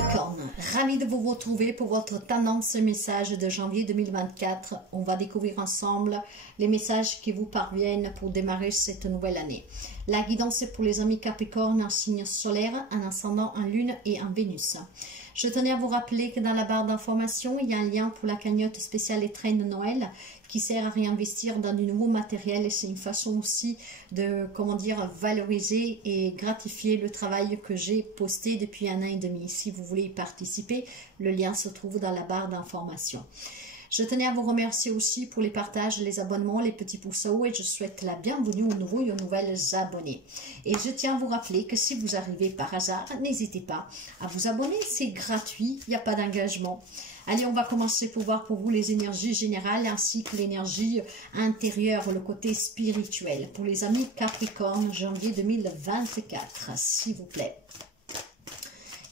Capricorne, ravi de vous retrouver pour votre tendance message de janvier 2024. On va découvrir ensemble les messages qui vous parviennent pour démarrer cette nouvelle année. La guidance est pour les amis Capricorne en signe solaire, en ascendant en Lune et en Vénus. Je tenais à vous rappeler que dans la barre d'information, il y a un lien pour la cagnotte spéciale Étrennes de Noël qui sert à réinvestir dans du nouveau matériel. Et c'est une façon aussi de, comment dire, valoriser et gratifier le travail que j'ai posté depuis 1 an et demi. Si vous voulez y participer, le lien se trouve dans la barre d'information. Je tenais à vous remercier aussi pour les partages, les abonnements, les petits pouces en haut et je souhaite la bienvenue aux nouveaux et aux nouvelles abonnés. Et je tiens à vous rappeler que si vous arrivez par hasard, n'hésitez pas à vous abonner, c'est gratuit, il n'y a pas d'engagement. Allez, on va commencer pour voir pour vous les énergies générales ainsi que l'énergie intérieure, le côté spirituel. Pour les amis Capricorne, janvier 2024, s'il vous plaît.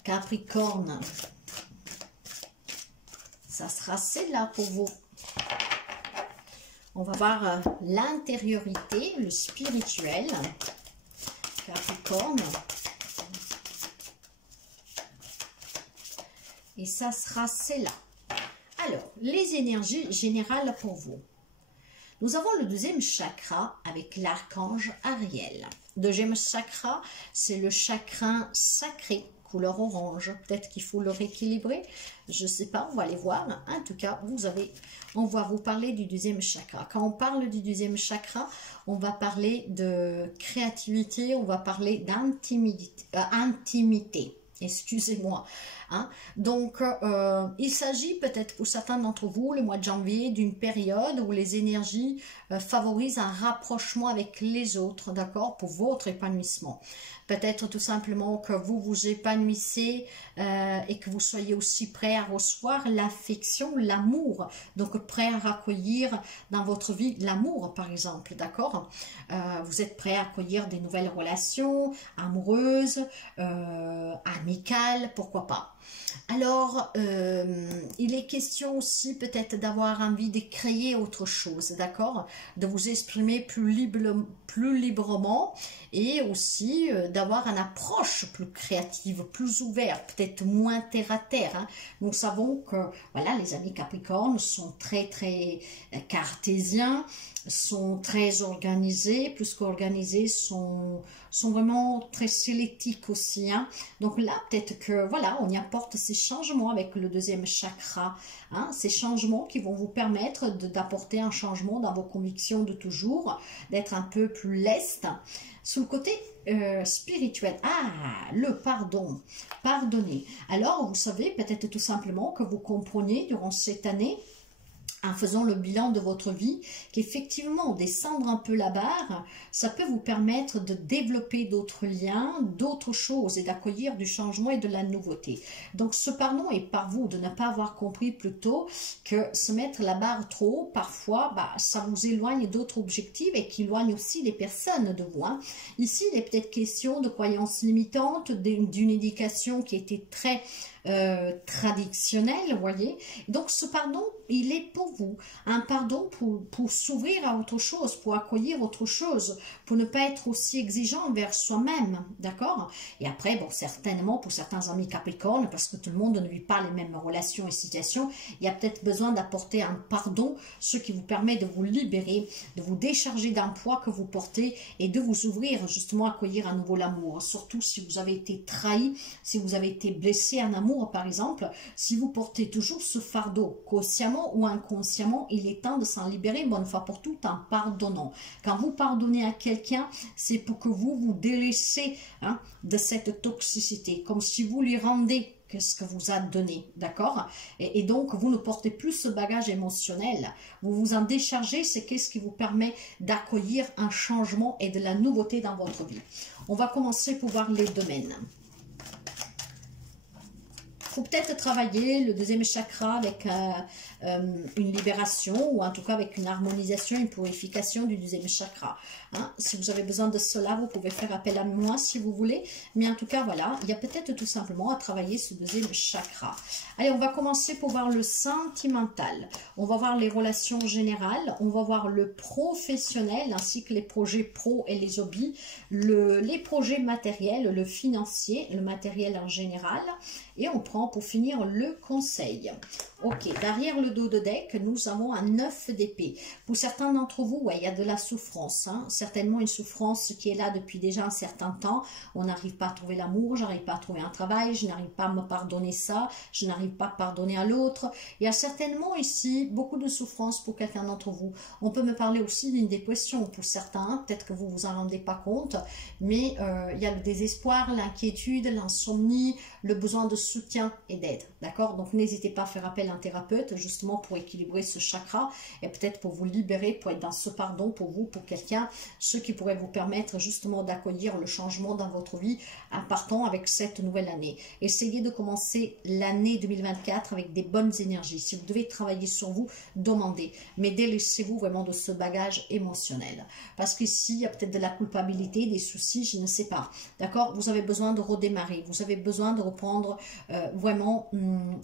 Capricorne. Ça sera celle-là pour vous. On va voir l'intériorité, le spirituel. Capricorne. Et ça sera celle-là. Alors, les énergies générales pour vous. Nous avons le deuxième chakra avec l'archange Ariel. Deuxième chakra, c'est le chakra sacré, couleur orange. Peut-être qu'il faut le rééquilibrer. Je ne sais pas, on va aller voir. En tout cas, on va vous parler du deuxième chakra. Quand on parle du deuxième chakra, on va parler de créativité, on va parler d'intimité. Excusez-moi. Hein? Donc, il s'agit peut-être pour certains d'entre vous, le mois de janvier, d'une période où les énergies favorisent un rapprochement avec les autres, d'accord, pour votre épanouissement. Peut-être tout simplement que vous vous épanouissez et que vous soyez aussi prêt à recevoir l'affection, l'amour. Donc, prêt à accueillir dans votre vie l'amour, par exemple, d'accord. Vous êtes prêt à accueillir des nouvelles relations amoureuses, amicales, pourquoi pas. Alors, il est question aussi peut-être d'avoir envie de créer autre chose, d'accord? De vous exprimer plus librement et aussi d'avoir une approche plus créative, plus ouverte, peut-être moins terre à terre. Hein. Nous savons que voilà, les amis Capricorne sont très cartésiens, sont très organisés, plus qu'organisés, sont vraiment très sélectiques aussi. Hein. Donc là, peut-être que voilà, on y apporte ces changements avec le deuxième chakra. Hein, ces changements qui vont vous permettre d'apporter un changement dans vos convictions de toujours, d'être un peu plus leste. Sous le côté spirituel, le pardon, pardonner. Alors, vous savez peut-être tout simplement que vous comprenez durant cette année, en faisant le bilan de votre vie, qu'effectivement, descendre un peu la barre, ça peut vous permettre de développer d'autres liens, d'autres choses et d'accueillir du changement et de la nouveauté. Donc, ce pardon est par vous, de ne pas avoir compris plus tôt que se mettre la barre trop haut, parfois, ça vous éloigne d'autres objectifs et qui éloigne aussi les personnes de vous. Hein. Ici, il est peut-être question de croyances limitantes, d'une éducation qui était très traditionnel, vous voyez. Donc ce pardon, il est pour vous. Un pardon pour s'ouvrir à autre chose, pour accueillir autre chose, pour ne pas être aussi exigeant envers soi-même, d'accord? Et après, bon, certainement, pour certains amis Capricorne, parce que tout le monde ne vit pas les mêmes relations et situations, il y a peut-être besoin d'apporter un pardon, ce qui vous permet de vous libérer, de vous décharger d'un poids que vous portez et de vous ouvrir justement à accueillir à nouveau l'amour. Surtout si vous avez été trahi, si vous avez été blessé en amour, par exemple, si vous portez toujours ce fardeau, consciemment ou inconsciemment, il est temps de s'en libérer une bonne fois pour toutes en pardonnant. Quand vous pardonnez à quelqu'un, c'est pour que vous vous délaissez de cette toxicité, comme si vous lui rendez ce que vous a donné, d'accord? Et donc, vous ne portez plus ce bagage émotionnel. Vous vous en déchargez, c'est qu'est-ce qui vous permet d'accueillir un changement et de la nouveauté dans votre vie. On va commencer pour voir les domaines. faut peut-être travailler le deuxième chakra avec une libération ou en tout cas avec une harmonisation, une purification du deuxième chakra. Hein. Si vous avez besoin de cela, vous pouvez faire appel à moi si vous voulez. Mais en tout cas, voilà, il y a peut-être tout simplement à travailler ce deuxième chakra. Allez, on va commencer pour voir le sentimental. On va voir les relations générales. On va voir le professionnel ainsi que les projets pro et les hobbies. Les projets matériels, le financier, le matériel en général. Et on prend pour finir le conseil. Ok, derrière le dos de deck, nous avons un 9 d'épée. Pour certains d'entre vous, ouais, il y a de la souffrance. Hein. Certainement une souffrance qui est là depuis déjà un certain temps. On n'arrive pas à trouver l'amour, je n'arrive pas à trouver un travail, je n'arrive pas à me pardonner ça, je n'arrive pas à pardonner à l'autre. Il y a certainement ici beaucoup de souffrance pour quelqu'un d'entre vous. On peut me parler aussi d'une dépression pour certains, peut-être que vous ne vous en rendez pas compte, mais il y a le désespoir, l'inquiétude, l'insomnie, le besoin de soutien et d'aide. D'accord? Donc n'hésitez pas à faire appel à un thérapeute justement pour équilibrer ce chakra et peut-être pour vous libérer, pour être dans ce pardon pour vous, pour quelqu'un, ce qui pourrait vous permettre justement d'accueillir le changement dans votre vie en partant avec cette nouvelle année. Essayez de commencer l'année 2024 avec des bonnes énergies. Si vous devez travailler sur vous, demandez. Mais délaissez-vous vraiment de ce bagage émotionnel. Parce qu'ici, il y a peut-être de la culpabilité, des soucis, je ne sais pas. D'accord? Vous avez besoin de redémarrer. Vous avez besoin de reprendre vraiment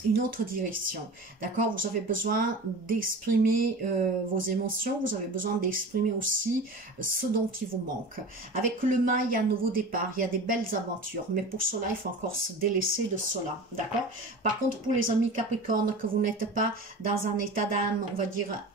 une autre direction. D'accord? Vous avez besoin d'exprimer vos émotions. Vous avez besoin d'exprimer aussi ce dont il vous manque. Avec le mât, il y a un nouveau départ. Il y a des belles aventures. Mais pour cela, il faut encore se délaisser de cela. D'accord? Par contre, pour les amis Capricorne, que vous n'êtes pas dans un état d'âme, on va dire,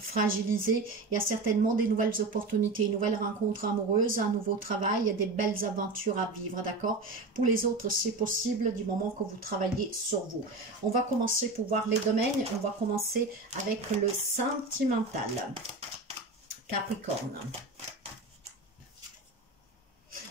fragilisé, il y a certainement des nouvelles opportunités, une nouvelle rencontre amoureuse, un nouveau travail, il y a des belles aventures à vivre, d'accord? Pour les autres, c'est possible du moment que vous travaillez sur vous. On va commencer pour voir les domaines, on va commencer avec le sentimental. Capricorne.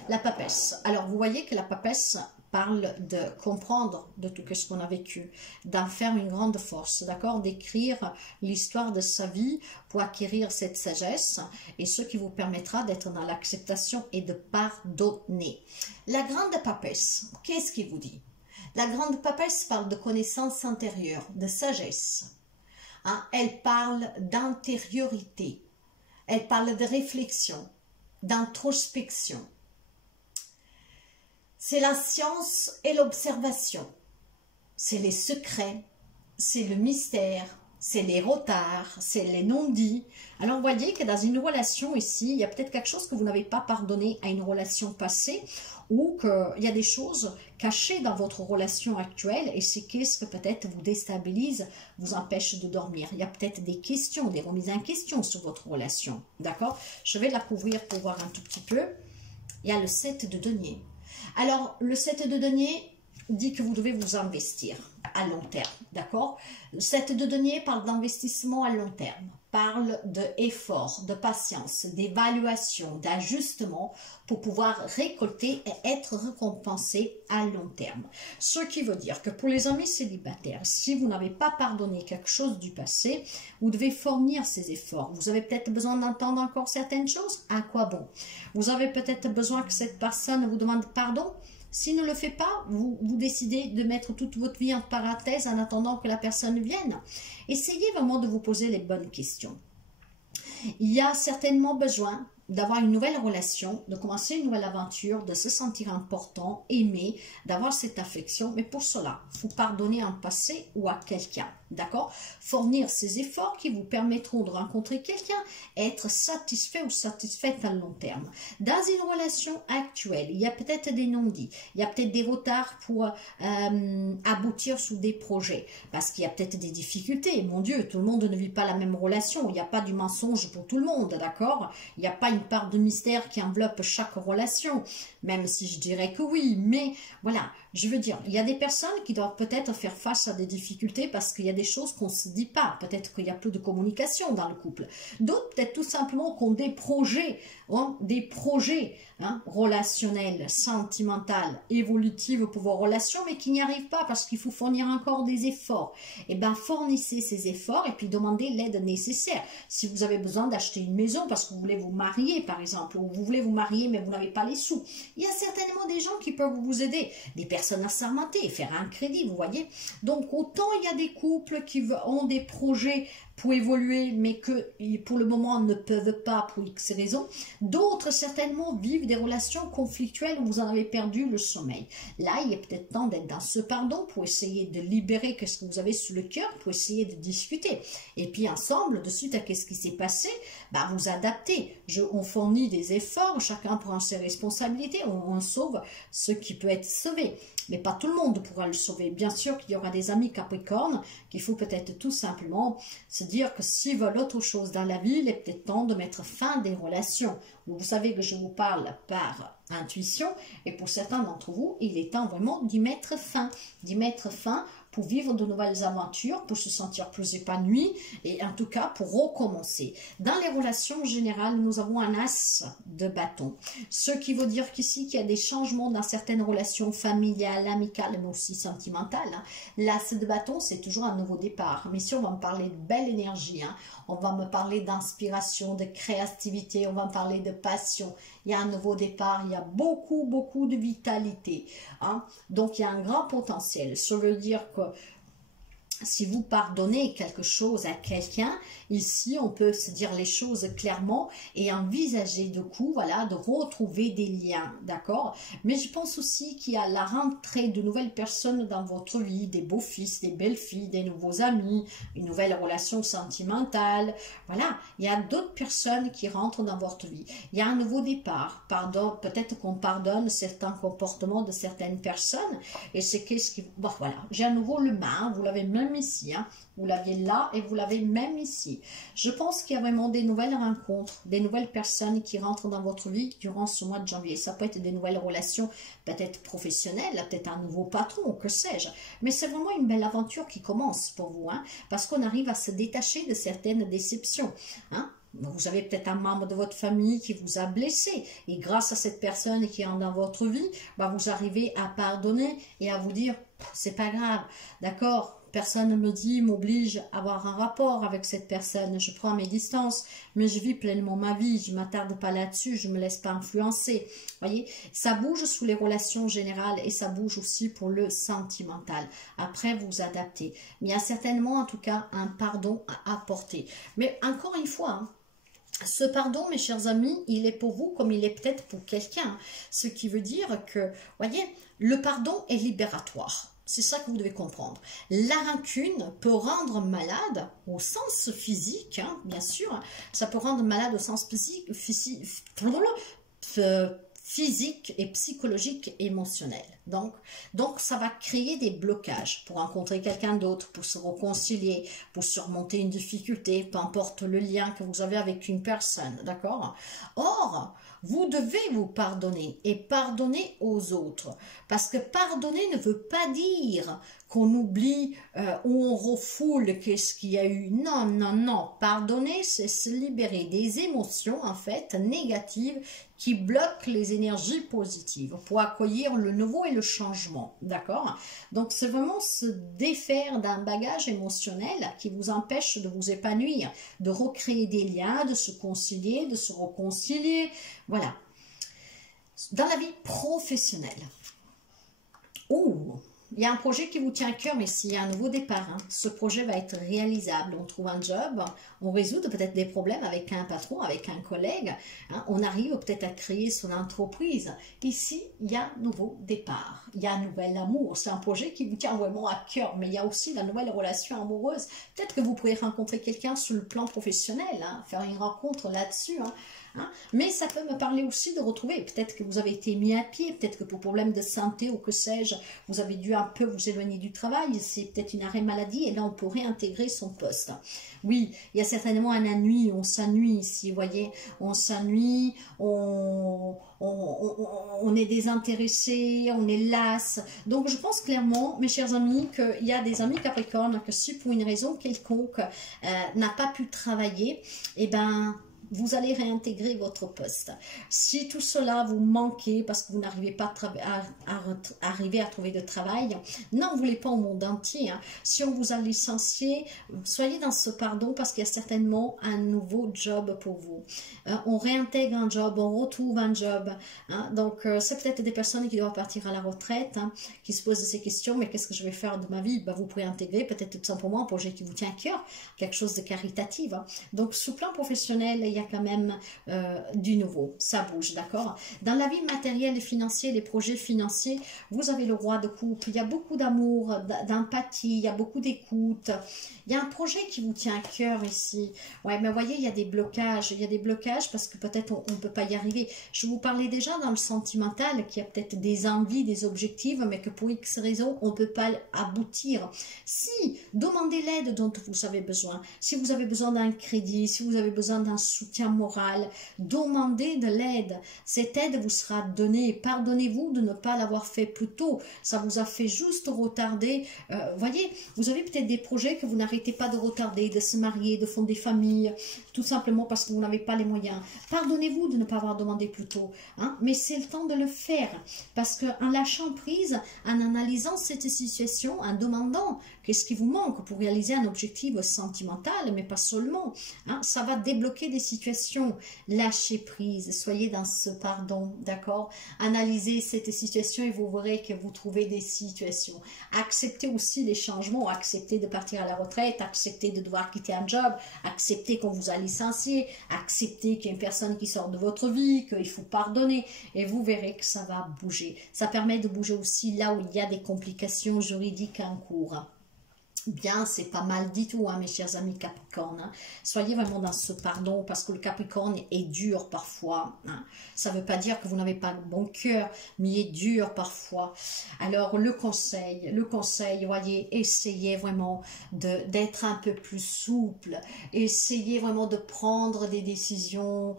La papesse. Alors, vous voyez que la papesse parle de comprendre de tout ce qu'on a vécu, d'en faire une grande force, d'accord, d'écrire l'histoire de sa vie pour acquérir cette sagesse et ce qui vous permettra d'être dans l'acceptation et de pardonner. La grande papesse, qu'est-ce qu'il vous dit? La grande papesse parle de connaissance intérieure, de sagesse. Hein? Elle parle d'intériorité, elle parle de réflexion, d'introspection. C'est la science et l'observation. C'est les secrets, c'est le mystère, c'est les retards, c'est les non-dits. Alors, vous voyez que dans une relation ici, il y a peut-être quelque chose que vous n'avez pas pardonné à une relation passée ou qu'il y a des choses cachées dans votre relation actuelle et c'est qu'est-ce que peut-être vous déstabilise, vous empêche de dormir. Il y a peut-être des questions, des remises en question sur votre relation. D'accord? Je vais la couvrir pour voir un tout petit peu. Il y a le 7 de denier. Alors, le 7 de denier dit que vous devez vous investir à long terme, d'accord? Le 7 de denier parle d'investissement à long terme, parle d'effort, de patience, d'évaluation, d'ajustement pour pouvoir récolter et être récompensé à long terme. Ce qui veut dire que pour les amis célibataires, si vous n'avez pas pardonné quelque chose du passé, vous devez fournir ces efforts. Vous avez peut-être besoin d'entendre encore certaines choses. À quoi bon? Vous avez peut-être besoin que cette personne vous demande pardon. S'il ne le fait pas, vous décidez de mettre toute votre vie en parenthèse en attendant que la personne vienne. Essayez vraiment de vous poser les bonnes questions. Il y a certainement besoin d'avoir une nouvelle relation, de commencer une nouvelle aventure, de se sentir important, aimé, d'avoir cette affection. Mais pour cela, il faut pardonner un passé ou à quelqu'un. D'accord? Fournir ces efforts qui vous permettront de rencontrer quelqu'un et être satisfait ou satisfaite à long terme. Dans une relation actuelle, il y a peut-être des non-dits, il y a peut-être des retards pour aboutir sur des projets, parce qu'il y a peut-être des difficultés. Mon Dieu, tout le monde ne vit pas la même relation, il n'y a pas du mensonge pour tout le monde, d'accord? Il n'y a pas une part de mystère qui enveloppe chaque relation, même si je dirais que oui, mais voilà, je veux dire, il y a des personnes qui doivent peut-être faire face à des difficultés parce qu'il y a des choses qu'on ne se dit pas. Peut-être qu'il y a plus de communication dans le couple. D'autres, peut-être tout simplement qu'on des projets relationnels, sentimentaux, évolutifs pour vos relations, mais qui n'y arrivent pas parce qu'il faut fournir encore des efforts. Et bien, fournissez ces efforts et puis demandez l'aide nécessaire. Si vous avez besoin d'acheter une maison parce que vous voulez vous marier, par exemple, ou vous voulez vous marier mais vous n'avez pas les sous, il y a certainement des gens qui peuvent vous aider, des personnes assermentées, faire un crédit, vous voyez. Donc, autant il y a des couples qui ont des projets pour évoluer, mais que pour le moment ne peuvent pas pour X raisons. D'autres, certainement, vivent des relations conflictuelles où vous en avez perdu le sommeil. Là, il est peut-être temps d'être dans ce pardon pour essayer de libérer ce que vous avez sous le cœur, pour essayer de discuter. Et puis, ensemble, de suite à ce qui s'est passé, bah, vous adaptez. On fournit des efforts, chacun prend ses responsabilités, on sauve ce qui peut être sauvé. Mais pas tout le monde pourra le sauver. Bien sûr qu'il y aura des amis Capricorne qu'il faut peut-être tout simplement se dire que s'ils veulent autre chose dans la vie, il est peut-être temps de mettre fin des relations. Vous savez que je vous parle par intuition et pour certains d'entre vous, il est temps vraiment d'y mettre fin. D'y mettre fin pour vivre de nouvelles aventures, pour se sentir plus épanoui et en tout cas pour recommencer. Dans les relations générales, nous avons un as de bâton. Ce qui veut dire qu'ici, qu'il y a des changements dans certaines relations familiales, amicales, mais aussi sentimentales. L'as de bâton, c'est toujours un nouveau départ. Mais si on va me parler de belle énergie, on va me parler d'inspiration, de créativité, on va me parler de passion. Il y a un nouveau départ, il y a beaucoup, beaucoup de vitalité. Donc, il y a un grand potentiel. Ça veut dire que si vous pardonnez quelque chose à quelqu'un, ici, on peut se dire les choses clairement et envisager de coup, voilà, de retrouver des liens, d'accord? Mais je pense aussi qu'il y a la rentrée de nouvelles personnes dans votre vie, des beaux-fils, des belles-filles, des nouveaux amis, une nouvelle relation sentimentale, voilà. Il y a d'autres personnes qui rentrent dans votre vie. Il y a un nouveau départ, pardon, peut-être qu'on pardonne certains comportements de certaines personnes et c'est qu'est-ce qui... Bon, voilà, j'ai à nouveau le main, vous l'avez même ici, vous l'aviez là et vous l'avez même ici. Je pense qu'il y a vraiment des nouvelles rencontres, des nouvelles personnes qui rentrent dans votre vie durant ce mois de janvier. Ça peut être des nouvelles relations, peut-être professionnelles, peut-être un nouveau patron, que sais-je. Mais c'est vraiment une belle aventure qui commence pour vous, parce qu'on arrive à se détacher de certaines déceptions. Vous avez peut-être un membre de votre famille qui vous a blessé et grâce à cette personne qui est dans votre vie, vous arrivez à pardonner et à vous dire c'est pas grave, d'accord, personne ne me dit, m'oblige à avoir un rapport avec cette personne, je prends mes distances, mais je vis pleinement ma vie, je ne m'attarde pas là-dessus, je ne me laisse pas influencer. Voyez, ça bouge sous les relations générales et ça bouge aussi pour le sentimental. Après, vous adaptez. Mais il y a certainement, en tout cas, un pardon à apporter. Mais encore une fois, ce pardon, mes chers amis, il est pour vous comme il est peut-être pour quelqu'un. Ce qui veut dire que, voyez, le pardon est libératoire. C'est ça que vous devez comprendre. La rancune peut rendre malade au sens physique, bien sûr. Ça peut rendre malade au sens physique et psychologique, émotionnel. Donc, ça va créer des blocages pour rencontrer quelqu'un d'autre, pour se réconcilier, pour surmonter une difficulté, peu importe le lien que vous avez avec une personne, d'accord? Or, vous devez vous pardonner et pardonner aux autres. Parce que pardonner ne veut pas dire qu'on oublie ou on refoule qu'est-ce qu'il y a eu. Non, non, non. Pardonner, c'est se libérer des émotions, en fait, négatives qui bloquent les énergies positives pour accueillir le nouveau et le changement. D'accord? Donc, c'est vraiment se défaire d'un bagage émotionnel qui vous empêche de vous épanouir, de recréer des liens, de se concilier, de se réconcilier. Voilà. Dans la vie professionnelle. Il y a un projet qui vous tient à cœur, mais s'il y a un nouveau départ, ce projet va être réalisable. On trouve un job, on résout peut-être des problèmes avec un patron, avec un collègue. On arrive peut-être à créer son entreprise. Ici, il y a un nouveau départ. Il y a un nouvel amour. C'est un projet qui vous tient vraiment à cœur, mais il y a aussi la nouvelle relation amoureuse. Peut-être que vous pourrez rencontrer quelqu'un sur le plan professionnel, faire une rencontre là-dessus. hein. Mais ça peut me parler aussi de retrouver, peut-être que vous avez été mis à pied, peut-être que pour problème de santé ou que sais-je, vous avez dû un peu vous éloigner du travail, c'est peut-être une arrêt maladie, et là on pourrait intégrer son poste. Oui, il y a certainement un ennui, on s'ennuie ici, vous voyez, on s'ennuie, on est désintéressé, on est las. Donc je pense clairement, mes chers amis, qu'il y a des amis Capricorne que si pour une raison quelconque n'a pas pu travailler, eh ben vous allez réintégrer votre poste. Si tout cela vous manquez parce que vous n'arrivez pas arriver à trouver de travail, n'en voulez pas au monde entier. Hein. Si on vous a licencié, soyez dans ce pardon parce qu'il y a certainement un nouveau job pour vous. On réintègre un job, on retrouve un job. Hein. Donc, c'est peut-être des personnes qui doivent partir à la retraite, hein, qui se posent ces questions, mais qu'est-ce que je vais faire de ma vie? Ben, vous pourrez intégrer peut-être tout simplement un projet qui vous tient à cœur, quelque chose de caritatif. Hein. Donc, sous plan professionnel, il y a quand même du nouveau, ça bouge, d'accord? Dans la vie matérielle et financière, les projets financiers, vous avez le roi de coupe, il y a beaucoup d'amour, d'empathie, il y a beaucoup d'écoute, il y a un projet qui vous tient à cœur ici. Ouais, mais vous voyez, il y a des blocages parce que peut-être on ne peut pas y arriver. Je vous parlais déjà dans le sentimental qu'il y a peut-être des envies, des objectifs, mais que pour X raisons, on ne peut pas aboutir. Si, demandez l'aide dont vous avez besoin. Si vous avez besoin d'un crédit, si vous avez besoin d'un soutien moral, demandez de l'aide. Cette aide vous sera donnée. Pardonnez-vous de ne pas l'avoir fait plus tôt. Ça vous a fait juste retarder. Voyez, vous avez peut-être des projets que vous n'arrêtez pas de retarder, de se marier, de fonder des familles, tout simplement parce que vous n'avez pas les moyens. Pardonnez-vous de ne pas avoir demandé plus tôt. Hein, mais c'est le temps de le faire. Parce qu'en lâchant prise, en analysant cette situation, en demandant qu'est-ce qui vous manque pour réaliser un objectif sentimental, mais pas seulement, hein, ça va débloquer des situations. Lâchez prise, soyez dans ce pardon, d'accord? Analysez cette situation et vous verrez que vous trouvez des situations. Acceptez aussi les changements, acceptez de partir à la retraite, acceptez de devoir quitter un job, acceptez qu'on vous a licencié, acceptez qu'il y a une personne qui sort de votre vie, qu'il faut pardonner, et vous verrez que ça va bouger. Ça permet de bouger aussi là où il y a des complications juridiques en cours. Bien, c'est pas mal du tout, hein, mes chers amis Capricorne. Hein. Soyez vraiment dans ce pardon, parce que le Capricorne est dur parfois. Hein. Ça ne veut pas dire que vous n'avez pas de bon cœur, mais il est dur parfois. Alors, le conseil, voyez, essayez vraiment d'être un peu plus souple. Essayez vraiment de prendre des décisions,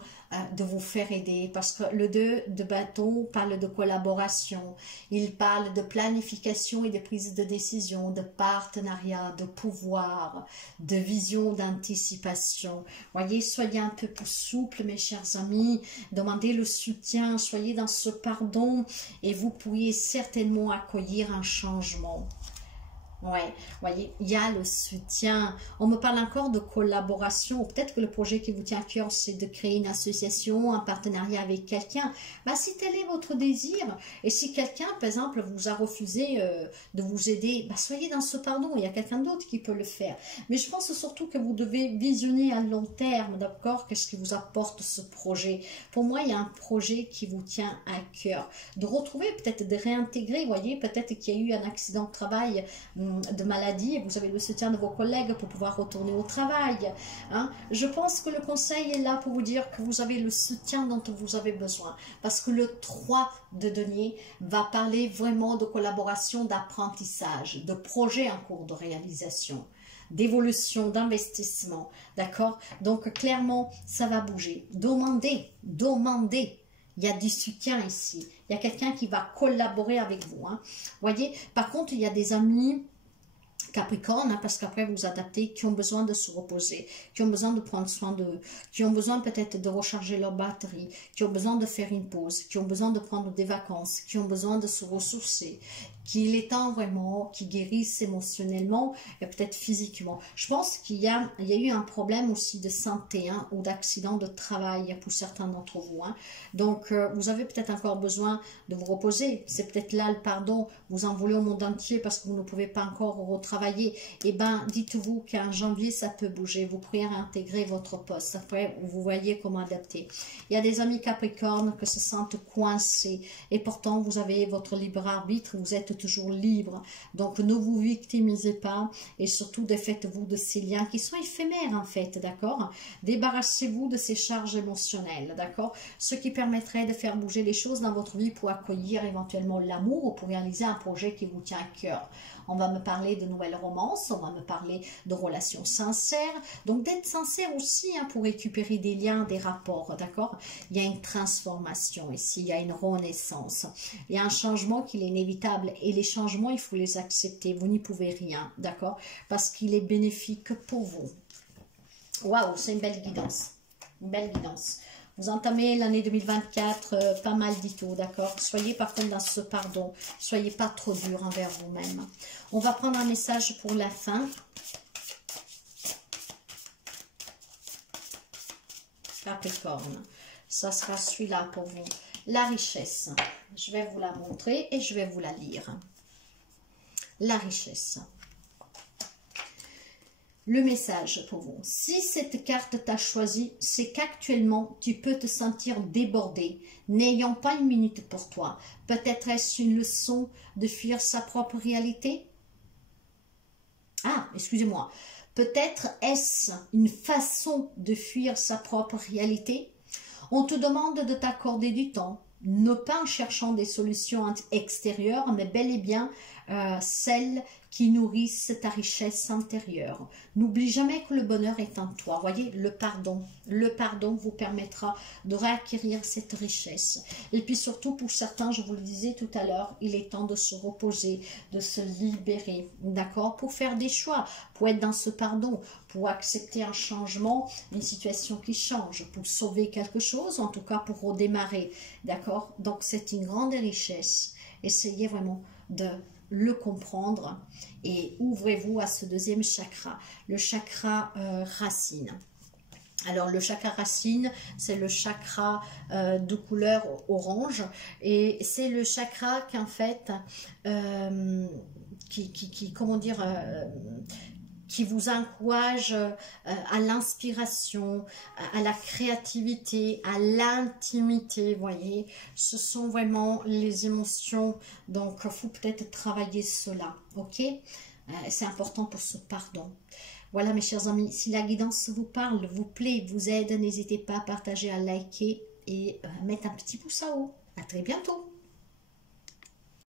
de vous faire aider, parce que le 2 de bâton parle de collaboration, il parle de planification et de prise de décision, de partenariat, de pouvoir, de vision, d'anticipation. Voyez, soyez un peu plus souple, mes chers amis, demandez le soutien, soyez dans ce pardon et vous pourriez certainement accueillir un changement. Ouais, voyez, il y a le soutien. On me parle encore de collaboration. Peut-être que le projet qui vous tient à cœur, c'est de créer une association, un partenariat avec quelqu'un. Bah, si tel est votre désir, et si quelqu'un, par exemple, vous a refusé de vous aider, bah, soyez dans ce pardon. Il y a quelqu'un d'autre qui peut le faire. Mais je pense surtout que vous devez visionner à long terme, d'accord? Qu'est-ce qui vous apporte ce projet? Pour moi, il y a un projet qui vous tient à cœur. De retrouver, peut-être de réintégrer, voyez, peut-être qu'il y a eu un accident de travail, de maladie et vous avez le soutien de vos collègues pour pouvoir retourner au travail. Hein. Je pense que le conseil est là pour vous dire que vous avez le soutien dont vous avez besoin. Parce que le 3 de denier va parler vraiment de collaboration, d'apprentissage, de projets en cours de réalisation, d'évolution, d'investissement. D'accord? Donc clairement, ça va bouger. Demandez. Il y a du soutien ici. Il y a quelqu'un qui va collaborer avec vous. Hein. Voyez, par contre, il y a des amis Capricorne, hein, parce qu'après vous adaptez, qui ont besoin de se reposer, qui ont besoin de prendre soin d'eux, qui ont besoin peut-être de recharger leur batterie, qui ont besoin de faire une pause, qui ont besoin de prendre des vacances, qui ont besoin de se ressourcer, qu'il est temps vraiment qu'ils guérissent émotionnellement et peut-être physiquement. Je pense qu'il y a eu un problème aussi de santé hein, ou d'accident de travail pour certains d'entre vous. Hein. Donc, vous avez peut-être encore besoin de vous reposer. C'est peut-être là le pardon. Vous en voulez au monde entier parce que vous ne pouvez pas encore retravailler. Eh bien, dites-vous qu'en janvier, ça peut bouger. Vous pourriez réintégrer votre poste. Après, vous voyez comment adapter. Il y a des amis Capricorne qui se sentent coincés et pourtant, vous avez votre libre arbitre. Vous êtes êtes toujours libre. Donc, ne vous victimisez pas et surtout, défaites-vous de ces liens qui sont éphémères, en fait, d'accord? Débarrassez-vous de ces charges émotionnelles, d'accord? Ce qui permettrait de faire bouger les choses dans votre vie pour accueillir éventuellement l'amour ou pour réaliser un projet qui vous tient à cœur. On va me parler de nouvelles romances, on va me parler de relations sincères. Donc, d'être sincère aussi hein, pour récupérer des liens, des rapports, d'accord? Il y a une transformation ici, il y a une renaissance. Il y a un changement qui est inévitable. Et les changements, il faut les accepter. Vous n'y pouvez rien, d'accord? Parce qu'il est bénéfique pour vous. Waouh, c'est une belle guidance. Une belle guidance. Vous entamez l'année 2024 pas mal du tout, d'accord? Soyez par contre dans ce pardon. Soyez pas trop dur envers vous-même. On va prendre un message pour la fin. Capricorne. Ça sera celui-là pour vous. La richesse. Je vais vous la montrer et je vais vous la lire. La richesse. Le message pour vous. Si cette carte t'a choisi, c'est qu'actuellement, tu peux te sentir débordé, n'ayant pas une minute pour toi. Peut-être est-ce une leçon de fuir sa propre réalité? Ah, excusez-moi. Peut-être est-ce une façon de fuir sa propre réalité? On te demande de t'accorder du temps, non pas en cherchant des solutions extérieures, mais bel et bien celles qui nourrissent ta richesse intérieure. N'oublie jamais que le bonheur est en toi. Voyez, le pardon vous permettra de réacquérir cette richesse. Et puis surtout, pour certains, je vous le disais tout à l'heure, il est temps de se reposer, de se libérer, d'accord? Pour faire des choix, pour être dans ce pardon, pour accepter un changement, une situation qui change, pour sauver quelque chose, en tout cas pour redémarrer, d'accord? Donc c'est une grande richesse. Essayez vraiment de le comprendre et ouvrez-vous à ce deuxième chakra, le chakra racine. Alors le chakra racine, c'est le chakra de couleur orange et c'est le chakra qu'en fait, comment dire, qui vous encourage à l'inspiration, à la créativité, à l'intimité, voyez. Ce sont vraiment les émotions, donc il faut peut-être travailler cela, ok? C'est important pour ce pardon. Voilà mes chers amis, si la guidance vous parle, vous plaît, vous aide, n'hésitez pas à partager, à liker et mettre un petit pouce en haut. À très bientôt.